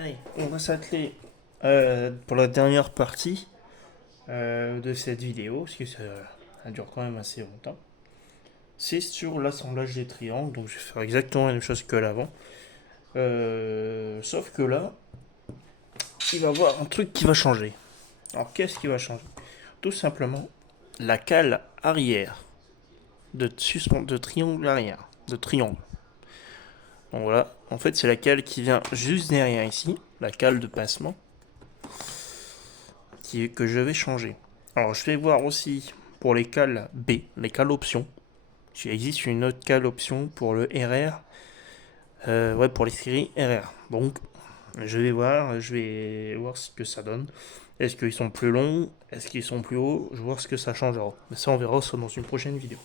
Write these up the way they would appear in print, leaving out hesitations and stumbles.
Allez, on va s'atteler pour la dernière partie de cette vidéo, parce que ça dure quand même assez longtemps. C'est sur l'assemblage des triangles, donc je vais faire exactement la même chose que l'avant. Sauf que là, il va y avoir un truc qui va changer. Alors qu'est-ce qui va changer? Tout simplement la cale arrière de triangle arrière, de triangle. Donc voilà, en fait c'est la cale qui vient juste derrière ici, la cale de passement, que je vais changer. Alors je vais voir aussi pour les cales B, les cales options. Il existe une autre cale option pour le RR, ouais, pour les séries RR. Donc je vais voir ce que ça donne. Est-ce qu'ils sont plus longs? Est-ce qu'ils sont plus hauts? Je vais voir ce que ça changera. Mais ça, on verra ça dans une prochaine vidéo.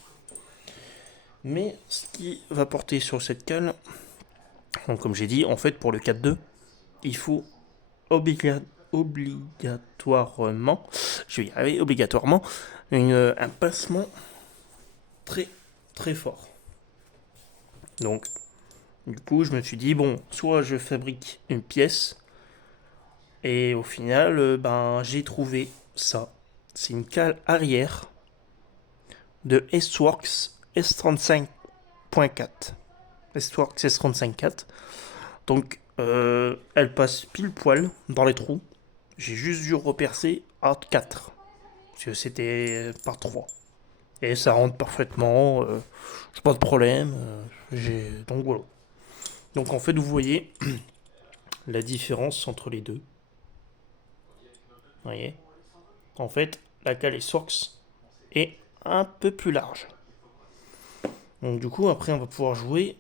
Mais ce qui va porter sur cette cale, donc comme j'ai dit, en fait, pour le 4-2, il faut obligatoirement, je vais y arriver, obligatoirement, un pincement très très fort. Donc, du coup, je me suis dit, bon, soit je fabrique une pièce, et au final, ben, j'ai trouvé ça. C'est une cale arrière de S-Works S35.4. S-Works S35.4. Donc, elle passe pile poil dans les trous. J'ai juste dû repercer à 4. Parce que c'était par 3. Et ça rentre parfaitement. J'ai pas de problème. Donc voilà. Donc en fait, vous voyez la différence entre les deux. Vous voyez. En fait, la cale Source est un peu plus large. Donc du coup, après, on va pouvoir jouer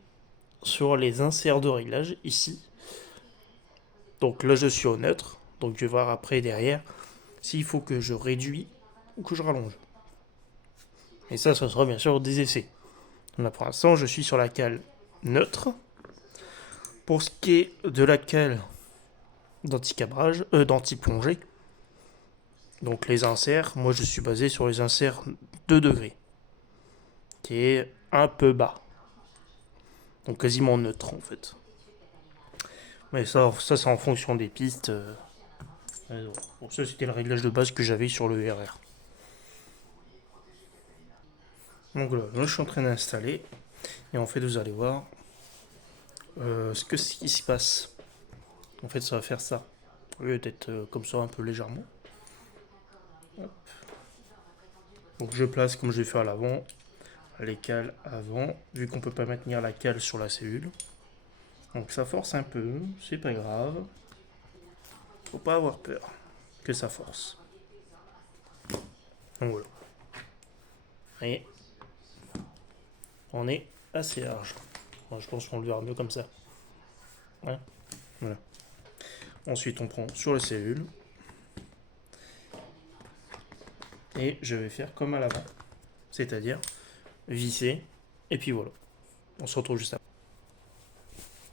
sur les inserts de réglage ici. Donc là, je suis au neutre. Donc je vais voir après derrière s'il faut que je réduis ou que je rallonge. Et ça sera bien sûr des essais. Là, pour l'instant, je suis sur la cale neutre. Pour ce qui est de la cale d'anti-cabrage, d'anti-plongée, donc les inserts, moi je suis basé sur les inserts 2 degrés, qui est un peu bas. Donc quasiment neutre en fait. Mais ça c'est en fonction des pistes. Bon, ça c'était le réglage de base que j'avais sur le RR. Donc là je suis en train d'installer. Et en fait, vous allez voir ce qui se passe. En fait, ça va faire ça. Au lieu d'être comme ça un peu légèrement. Hop. Donc je place comme je vais faire à l'avant les cales avant, vu qu'on peut pas maintenir la cale sur la cellule. Donc ça force un peu, c'est pas grave. Faut pas avoir peur que ça force. Donc voilà. Et on est assez large. Bon, je pense qu'on le verra mieux comme ça. Ouais. Voilà. Ensuite on prend sur la cellule. Et je vais faire comme à l'avant. C'est-à-dire visser. Et puis voilà. On se retrouve juste après.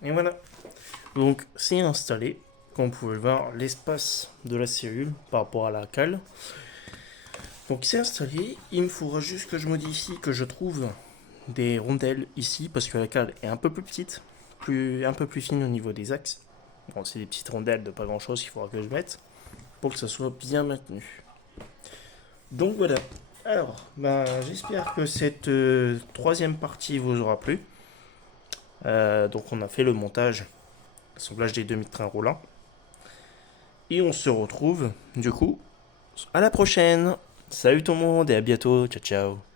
Et voilà. Donc c'est installé. Comme vous pouvez le voir, l'espace de la cellule par rapport à la cale. Donc c'est installé. Il me faudra juste que je modifie, que je trouve des rondelles ici, parce que la cale est un peu plus petite, un peu plus fine au niveau des axes. Bon, c'est des petites rondelles de pas grand chose qu'il faudra que je mette pour que ça soit bien maintenu. Donc voilà. Alors, ben, j'espère que cette troisième partie vous aura plu. Donc on a fait le montage, l'assemblage des demi-trains roulants. Et on se retrouve, du coup, à la prochaine. Salut tout le monde et à bientôt. Ciao ciao.